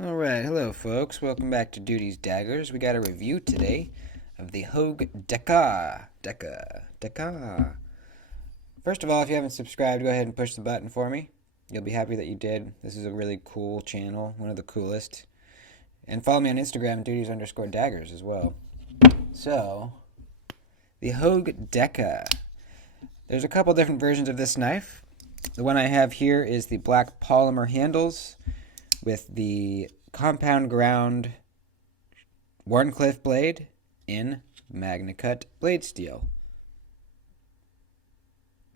Alright, hello folks. Welcome back to Duty's Daggers. We got a review today of the Hogue Deka. First of all, if you haven't subscribed, go ahead and push the button for me. You'll be happy that you did. This is a really cool channel, one of the coolest. And follow me on Instagram at Duties_Daggers as well. So, the Hogue Deka. There's a couple different versions of this knife. The one I have here is the black polymer handles with the compound ground Wharncliffe blade in Magnacut blade steel.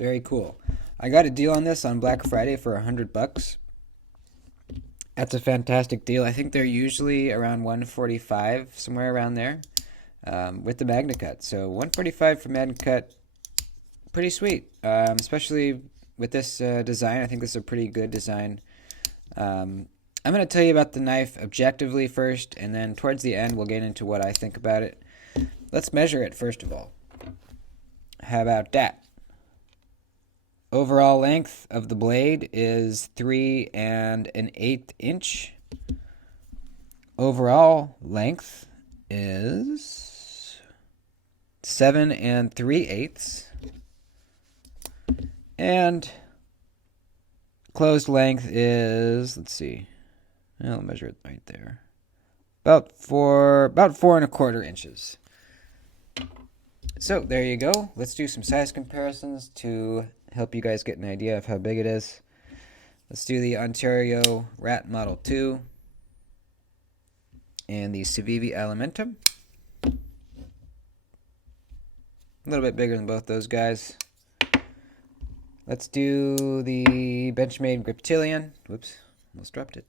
Very cool. I got a deal on this on Black Friday for $100. That's a fantastic deal. I think they're usually around 145, somewhere around there, with the Magnacut. So 145 for Magnacut, pretty sweet. Especially with this design. I think this is a pretty good design. I'm going to tell you about the knife objectively first, and then towards the end we'll get into what I think about it. Let's measure it first of all. How about that? Overall length of the blade is 3 1/8 inch. Overall length is 7 3/8. And closed length is, let's see, I'll measure it right there. About 4 1/4 inches. So there you go. Let's do some size comparisons to help you guys get an idea of how big it is. Let's do the Ontario Rat Model 2 and the Civivi Alimentum. A little bit bigger than both those guys. Let's do the Benchmade Griptilian. Whoops, almost dropped it.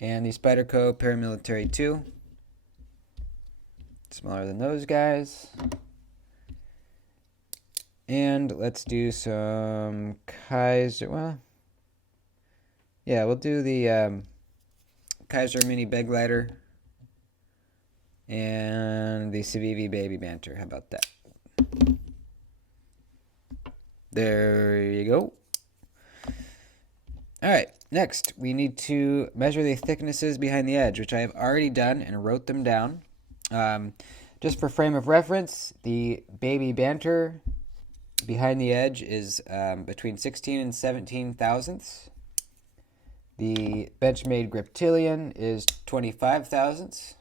And the Spyderco Paramilitary 2. Smaller than those guys. And let's do some Kaiser. Well, yeah, we'll do the Kaiser Mini Beg Lighter and the Civivi Baby Banter. How about that? There you go. Alright, next we need to measure the thicknesses behind the edge, which I have already done and wrote them down. Just for frame of reference, the Baby Banter behind the edge is between 16 and 17 thousandths. The Benchmade Griptilian is 25 thousandths.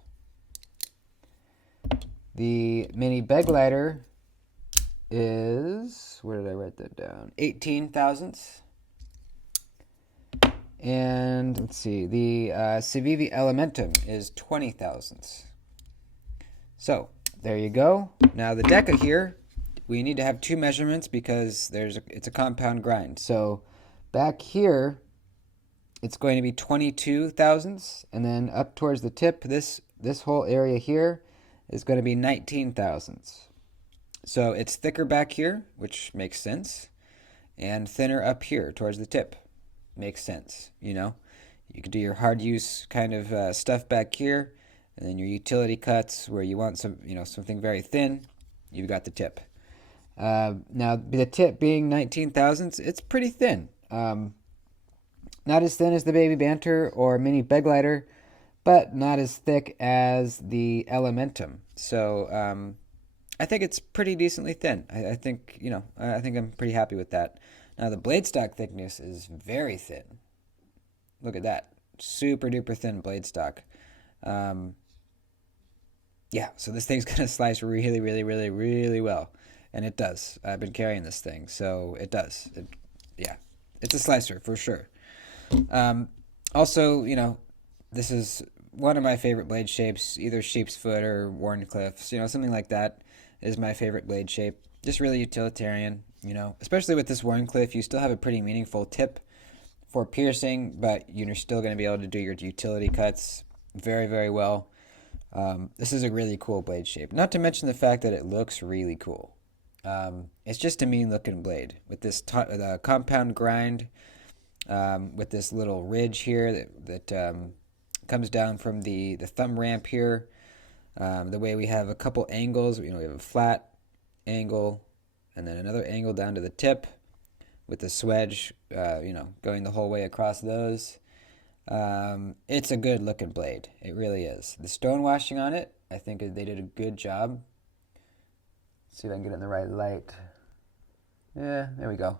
The Mini Beg Lighter is, where did I write that down? 18 thousandths. And let's see, the Civivi Alimentum is 20 thousandths. So there you go. Now the Deka here, we need to have two measurements because it's a compound grind. So back here, it's going to be 22 thousandths, and then up towards the tip, this whole area here is going to be 19 thousandths. So it's thicker back here, which makes sense, and thinner up here towards the tip. Makes sense, you know. You can do your hard use kind of stuff back here, and then your utility cuts where you want something very thin. You've got the tip. Now the tip being 19 thousandths, it's pretty thin. Not as thin as the Baby Banter or Mini Beg Lighter, but not as thick as the Alimentum. So I think it's pretty decently thin. I think I'm pretty happy with that. Now the blade stock thickness is very thin. Look at that. Super duper thin blade stock. Yeah, so this thing's going to slice really, really, really, really well. And it does. I've been carrying this thing, so it does. Yeah, it's a slicer for sure. Also, this is one of my favorite blade shapes, either sheep's foot or Wharncliffe's, something like that is my favorite blade shape. Just really utilitarian, especially with this Wharncliffe, you still have a pretty meaningful tip for piercing, but you're still going to be able to do your utility cuts very, very well. This is a really cool blade shape, not to mention the fact that it looks really cool. It's just a mean looking blade with this compound grind, with this little ridge here that comes down from the thumb ramp here. The way we have a couple angles, we have a flat angle and then another angle down to the tip with the swedge, going the whole way across those. It's a good looking blade. It really is. The stone washing on it, I think they did a good job. Let's see if I can get it in the right light. Yeah, there we go.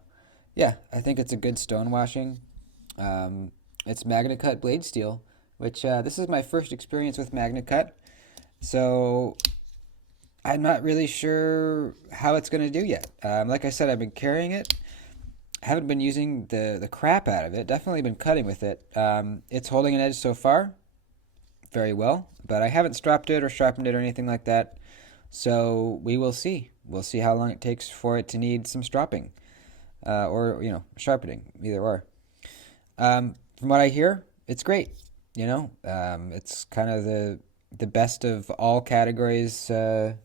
Yeah, I think it's a good stone washing. It's Magnacut blade steel, which this is my first experience with Magnacut, so I'm not really sure how it's going to do yet. Like I said, I've been carrying it. Haven't been using the crap out of it. Definitely been cutting with it. It's holding an edge so far very well, but I haven't stropped it or sharpened it or anything like that. So we will see. We'll see how long it takes for it to need some stropping, or sharpening, either or. From what I hear, it's great. It's kind of the best of all categories. All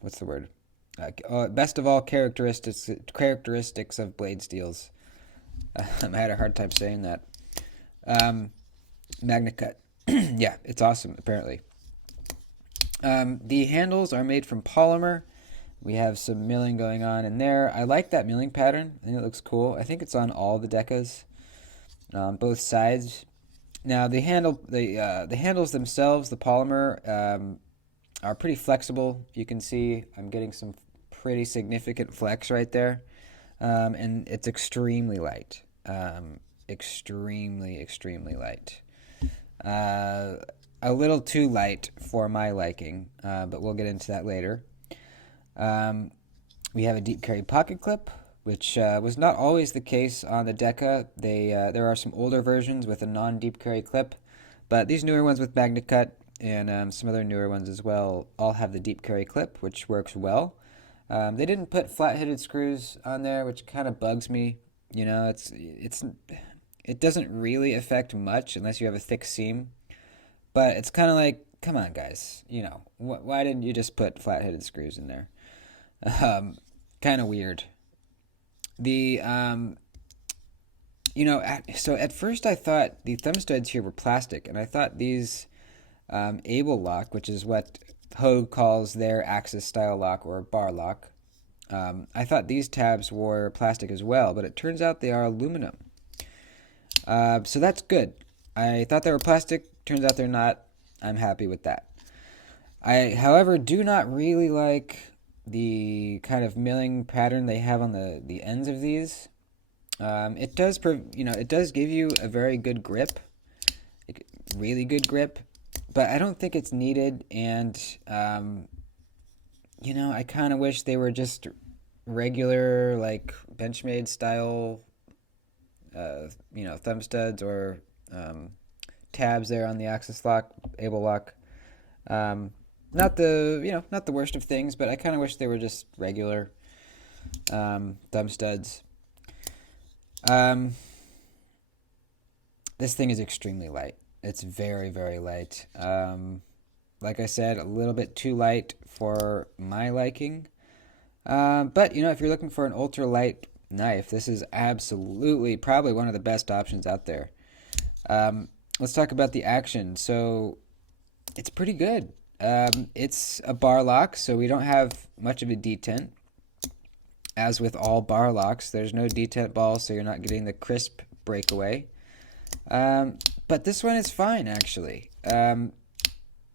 what's the word? Best of all characteristics of blade steels. I had a hard time saying that. Magnacut. Yeah, it's awesome, apparently. The handles are made from polymer. We have some milling going on in there. I like that milling pattern. I think it looks cool. I think it's on all the Dekas, both sides. Now the handles themselves, the polymer, are pretty flexible. You can see I'm getting some pretty significant flex right there, and it's extremely light. Extremely light. A little too light for my liking, but we'll get into that later. We have a deep carry pocket clip, which was not always the case on the Deka. There are some older versions with a non-deep carry clip, but these newer ones with Magnacut and some other newer ones as well all have the deep carry clip, which works well. They didn't put flat-headed screws on there, which kind of bugs me. It doesn't really affect much unless you have a thick seam. But it's kind of like, come on, guys. Why didn't you just put flat-headed screws in there? Kind of weird. So at first I thought the thumb studs here were plastic, and I thought these able lock, which is what Hogue calls their axis style lock or bar lock, I thought these tabs were plastic as well, but it turns out they are aluminum. So that's good. I thought they were plastic. Turns out they're not. I'm happy with that. I, however, do not really like the kind of milling pattern they have on the ends of these. It does give you a very good grip, really good grip, but I don't think it's needed. And I kind of wish they were just regular, like Benchmade style, thumb studs or tabs there on the axis lock, able lock. Not the worst of things, but I kind of wish they were just regular thumb studs. This thing is extremely light. It's very, very light. Like I said, a little bit too light for my liking. But if you're looking for an ultra light knife, this is absolutely probably one of the best options out there. Let's talk about the action. So it's pretty good. It's a bar lock, so we don't have much of a detent. As with all bar locks, there's no detent ball, so you're not getting the crisp breakaway. But this one is fine, actually. It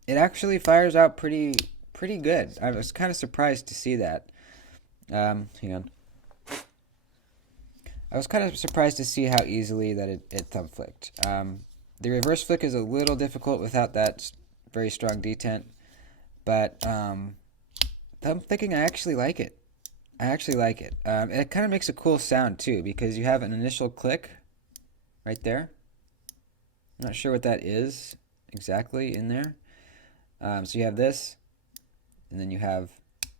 actually fires out pretty good. I was kind of surprised to see that. Hang on. I was kind of surprised to see how easily that it thumb flicked. The reverse flick is a little difficult without that very strong detent, but thumb flicking, I actually like it. And it kind of makes a cool sound too, because you have an initial click right there. I'm not sure what that is exactly in there. So you have this, and then you have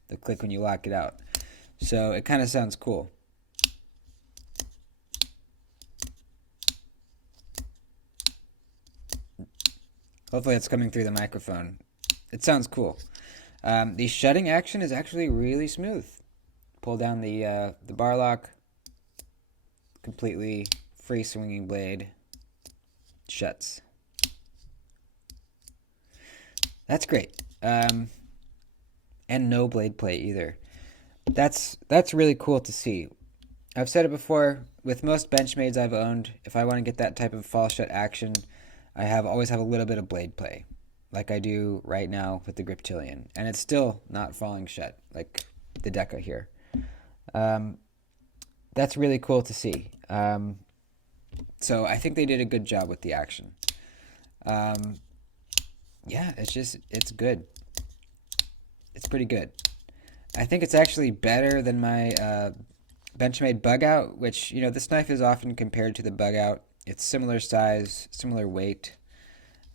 the click when you lock it out. So it kind of sounds cool. Hopefully it's coming through the microphone. It sounds cool. The shutting action is actually really smooth. Pull down the bar lock, completely free swinging blade, shuts. That's great. And no blade play either. That's really cool to see. I've said it before, with most Benchmades I've owned, if I want to get that type of fall shut action, always have a little bit of blade play, like I do right now with the Griptilian, and it's still not falling shut, like the Deka here. That's really cool to see. So I think they did a good job with the action. Yeah, it's good. It's pretty good. I think it's actually better than my Benchmade Bug Out, which, this knife is often compared to the Bug Out. It's similar size, similar weight,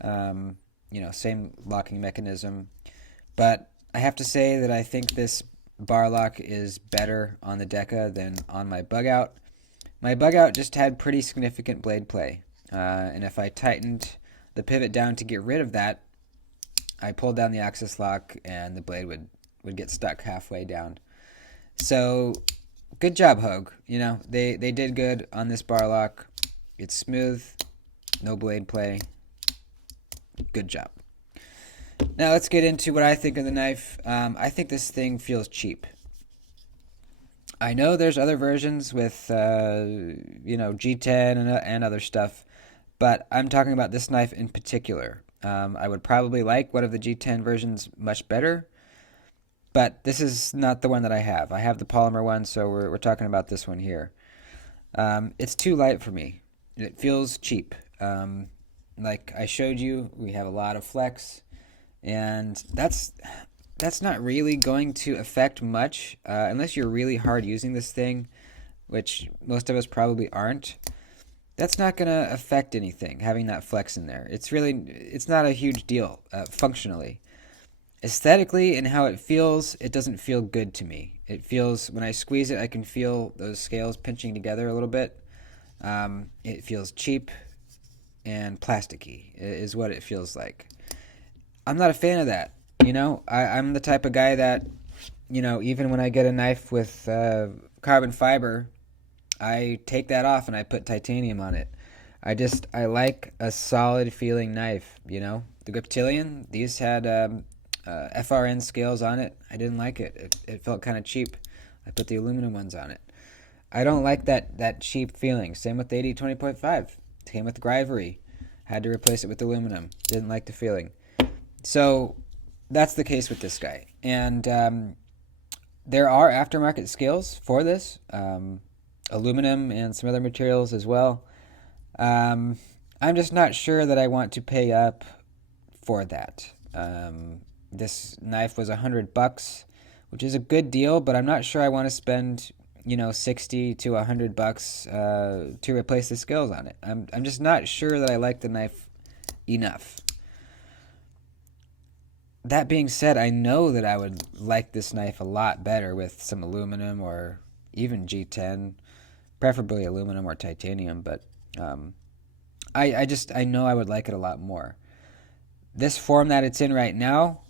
same locking mechanism. But I have to say that I think this bar lock is better on the Deka than on my Bug Out. My Bug Out just had pretty significant blade play. And if I tightened the pivot down to get rid of that, I pulled down the axis lock and the blade would get stuck halfway down. So good job, Hogue. They did good on this bar lock. It's smooth, no blade play. Good job. Now let's get into what I think of the knife. I think this thing feels cheap. I know there's other versions with, G10 and other stuff, but I'm talking about this knife in particular. I would probably like one of the G10 versions much better, but this is not the one that I have. I have the polymer one, so we're talking about this one here. It's too light for me. It feels cheap. Like I showed you, we have a lot of flex, and that's not really going to affect much unless you're really hard using this thing, which most of us probably aren't. That's not going to affect anything, having that flex in there. It's not a huge deal functionally. Aesthetically and how it feels, it doesn't feel good to me. It feels, when I squeeze it, I can feel those scales pinching together a little bit. It feels cheap and plasticky is what it feels like. I'm not a fan of that. I'm the type of guy that, even when I get a knife with carbon fiber, I take that off and I put titanium on it. I like a solid feeling knife, The Griptilian, these had FRN scales on it. I didn't like it. It felt kind of cheap. I put the aluminum ones on it. I don't like that cheap feeling. Same with the 80-20.5. Came with Grivery. Had to replace it with aluminum. Didn't like the feeling. So that's the case with this guy. And there are aftermarket scales for this. Aluminum and some other materials as well. I'm just not sure that I want to pay up for that. This knife was $100, which is a good deal, but I'm not sure I want to spend, $60 to $100 to replace the scales on it. I'm just not sure that I like the knife enough. That being said, I know that I would like this knife a lot better with some aluminum or even G10, preferably aluminum or titanium, but I know I would like it a lot more. This form that it's in right now,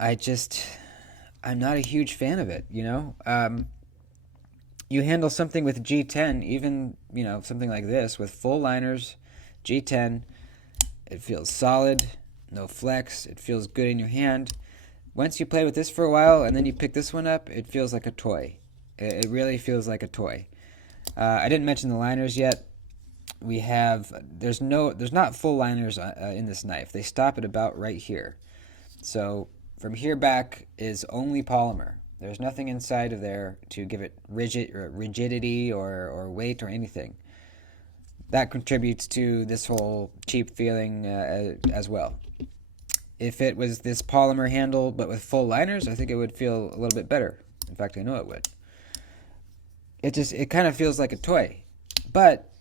I'm not a huge fan of it, You handle something with G10, even, something like this, with full liners, G10, it feels solid, no flex, it feels good in your hand. Once you play with this for a while and then you pick this one up, it feels like a toy. It really feels like a toy. I didn't mention the liners yet. There's not full liners in this knife. They stop at about right here. So from here back is only polymer. There's nothing inside of there to give it rigidity or weight or anything. That contributes to this whole cheap feeling as well. If it was this polymer handle but with full liners, I think it would feel a little bit better. In fact, I know it would. It kind of feels like a toy. But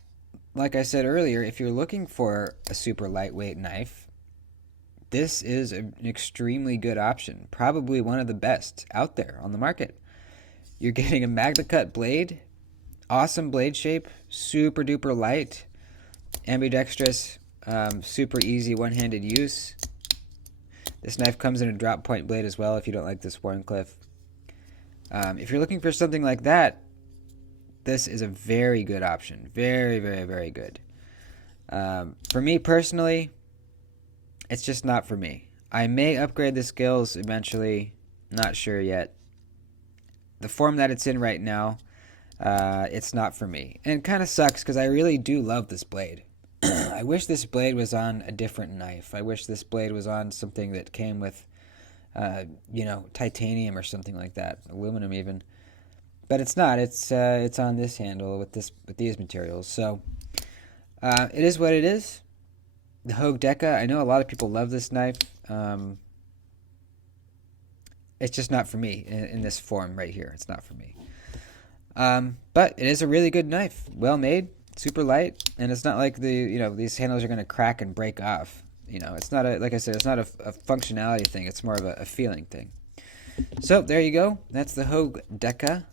like I said earlier, if you're looking for a super lightweight knife, this is an extremely good option. Probably one of the best out there on the market. You're getting a Magnacut blade, awesome blade shape, super duper light, ambidextrous, super easy one-handed use. This knife comes in a drop point blade as well if you don't like this Warncliffe. If you're looking for something like that, this is a very good option. Very, very, very good. For me personally, it's just not for me. I may upgrade the skills eventually. Not sure yet. The form that it's in right now, it's not for me. And it kind of sucks because I really do love this blade. I wish this blade was on a different knife. I wish this blade was on something that came with, titanium or something like that, aluminum even. But it's not. It's on this handle with these materials. So it is what it is. The Hogue Deka. I know a lot of people love this knife. It's just not for me in this form right here. It's not for me. But it is a really good knife. Well made, super light, and it's not like these handles are going to crack and break off. It's not like I said, it's not a functionality thing. It's more of a feeling thing. So there you go. That's the Hogue Deka.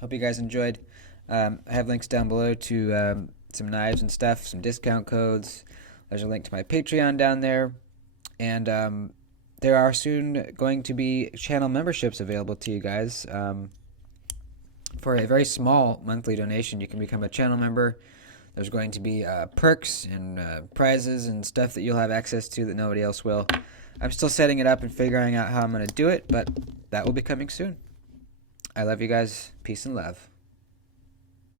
Hope you guys enjoyed. I have links down below to some knives and stuff, some discount codes. There's a link to my Patreon down there. And there are soon going to be channel memberships available to you guys. For a very small monthly donation, you can become a channel member. There's going to be perks and prizes and stuff that you'll have access to that nobody else will. I'm still setting it up and figuring out how I'm going to do it, but that will be coming soon. I love you guys. Peace and love.